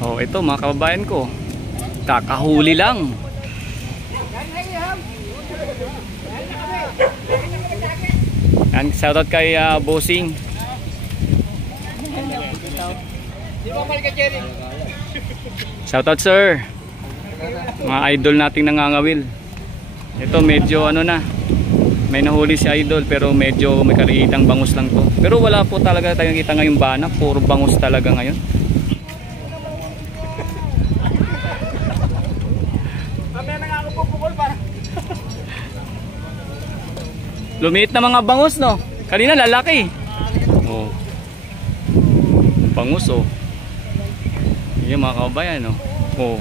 Oh, ito mga kababayan ko. Kakahuli lang. Yan, shoutout kay Bossing. Shoutout sir. Mga idol nating nangangawil. Ito medyo ano na. May nahuli si idol pero medyo may kaliitang bangus lang to. Pero wala po talaga tayong kita ngayong bana. Puro bangus talaga ngayon. Lumiit na mga bangus no. Kanina lalaki. Oh. Bangus oh. Yan mga kababayan no. Oh.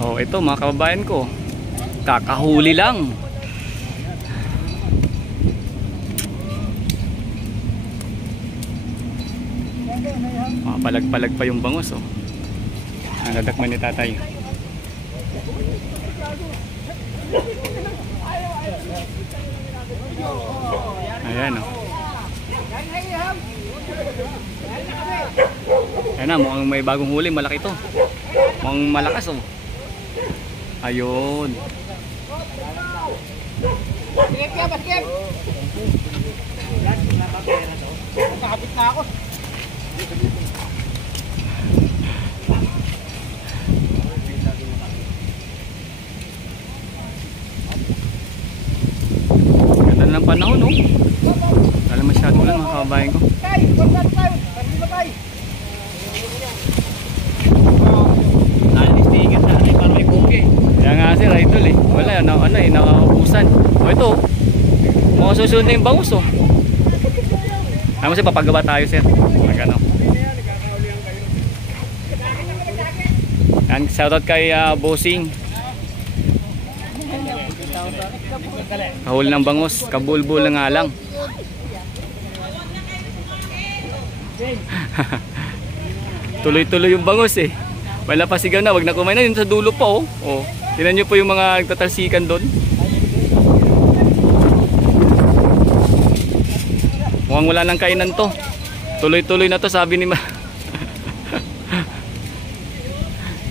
Oh, ito mga kababayan ko. Kakahuli lang. Palag-palag pa yung bangus oh. Nadakman ni tatay. Ayan o. Ayan na, mukhang may bagong huli. Malaki to. Mukhang malakas o. Ayun. Nakapit na ako. Ng panahon no. Wala masyado lang mga kababayan ko. Nalistigan sa akin para may buke. Kaya nga sir idol eh. Wala nakaubusan. O ito. Mga susunod na yung bangus oh. Ano kasi papagawa tayo sir. Magano. And shoutout kay Bossing. Kahul ng bangus, kabulbul na nga lang. Tuloy-tuloy yung bangus eh. Wala pa sigaw na, wag na kumain na yun sa dulo pa oh. Oh. Tingnan nyo po yung mga nagtatalsikan doon. Mukhang wala nang kainan to. Tuloy-tuloy na to sabi ni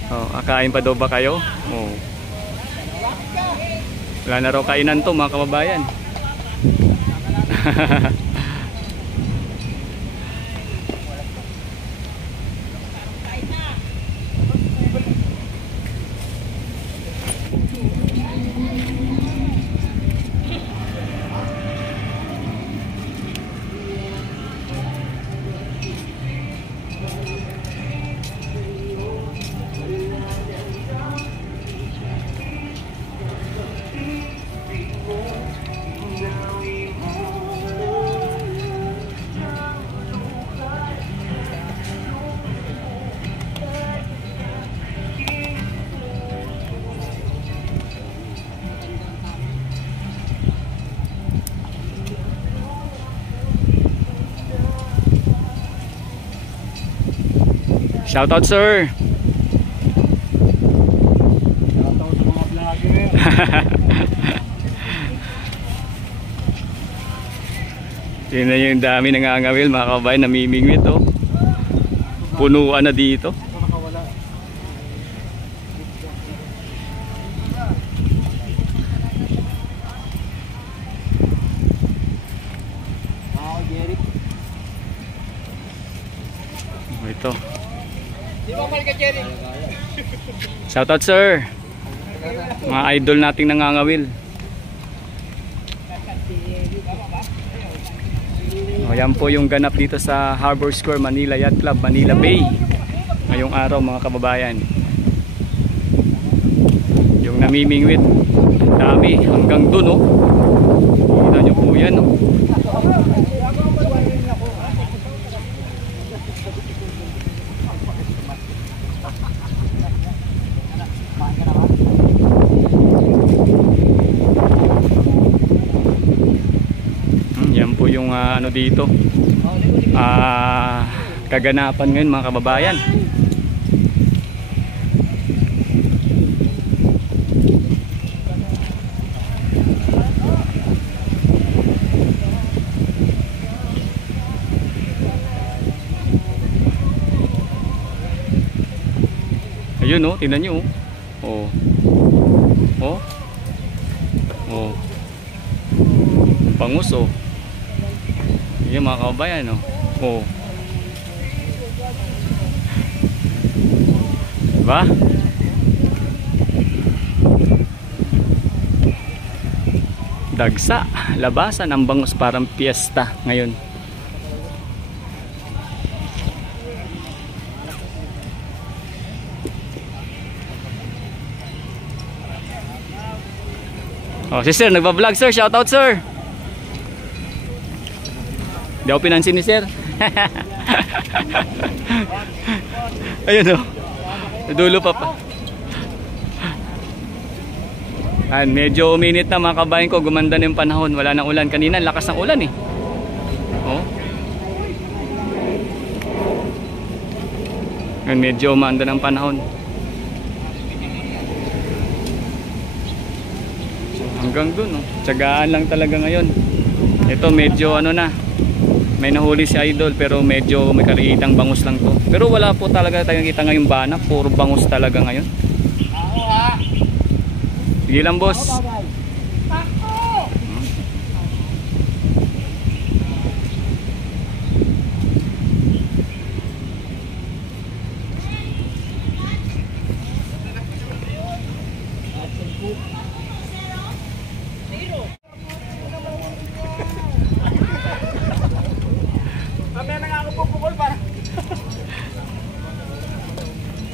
Oh, akain pa daw ba kayo? Oh. Wala na raw kainan to mga kababayan. Shoutout sir. Shoutout sa mga vlogger. Tingnan yung dami nangangawil mga kababayan, namimingwit oh. Punuan na dito. Ito. Shoutout sir. Mga idol nating nangangawil. O, yan po yung ganap dito sa Harbor Square, Manila Yacht Club, Manila Bay. Ngayong araw mga kababayan. Yung namimingwit. Dami hanggang dun oh. Kita nyo po yan oh. Yan po yung ano dito kaganapan ngayon mga kababayan. Ayun oh, tingnan nyo oh. Oh. Oh. Bangus oh. Yan mga kabayan oh. Oh. Diba? Dagsa, labasan ang bangus, parang piyesta ngayon. Oh, si sir, nagba-vlog sir, shout out sir. Di ako pinansin ni sir. Ayun oh. Dulo pa. Medyo uminit na mga kabayan ko, gumanda na yung panahon, wala nang ulan. Kanina lakas ng ulan eh. Oh. Medyo umanda ng panahon. Hanggang dun oh. Tiyagaan lang talaga ngayon. Ito medyo ano na, may nahuli si Idol pero medyo may kaliitang bangus lang to. Pero wala po talaga tayong kita ngayong bana, puro bangus talaga ngayon. Sige lang boss.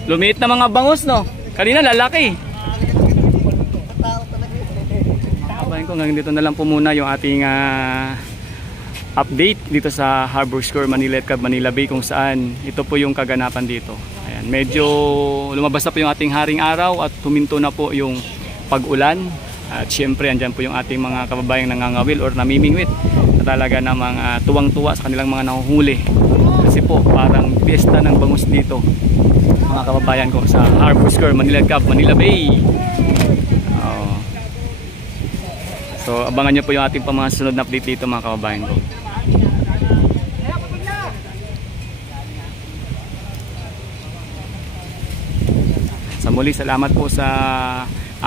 Lumiit na mga bangus no. Kanina lalaki. Kabayan ko, hanggang dito na lang po muna yung ating update dito sa Harbor Square, Manila at Manila Bay, kung saan ito po yung kaganapan dito. Ayan, medyo lumabas na po yung ating haring araw at huminto na po yung pag-ulan. At syempre andyan po yung ating mga kababayang nangangawil or namimingwit na talaga namang tuwang-tuwa sa kanilang mga nahuhuli. Kasi po parang piyesta ng bangus dito mga kababayan ko sa Harbor Square, Manila Cup, Manila Bay. So abangan nyo po yung ating mga sunod na update dito mga kababayan ko. Sa muli, salamat po sa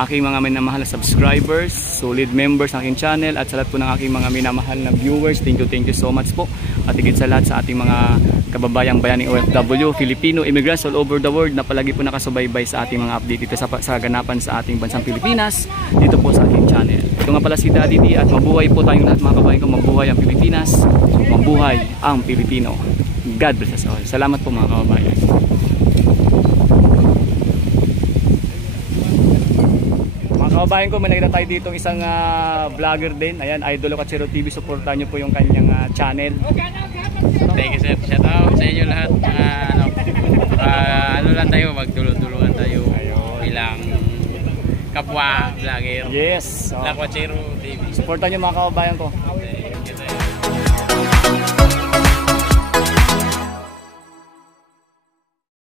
aking mga minamahal na subscribers, solid members ng aking channel, at sa lahat po ng aking mga minamahal na viewers. Thank you so much po. At higit sa lahat sa ating mga kababayang bayaning OFW, Filipino immigrants all over the world na palagi po nakasubaybay sa ating mga update dito sa ganapan sa ating bansang Pilipinas, dito po sa aking channel. Ito nga pala si Daddy D, at mabuhay po tayong lahat mga kababayan ko. Mabuhay ang Pilipinas, mabuhay ang Pilipino. God bless us all. Salamat po mga kababayan. Kababayan ko, may nakita tayo dito isang vlogger din. Ayan, Idol Okachero TV. Supportan nyo po yung kanyang channel. Thank you sir. Shout out sa inyo lahat. Ano lang tayo, magdulungan tayo bilang kapwa vlogger. Yes. Okachero TV. Supportan nyo mga kababayan ko.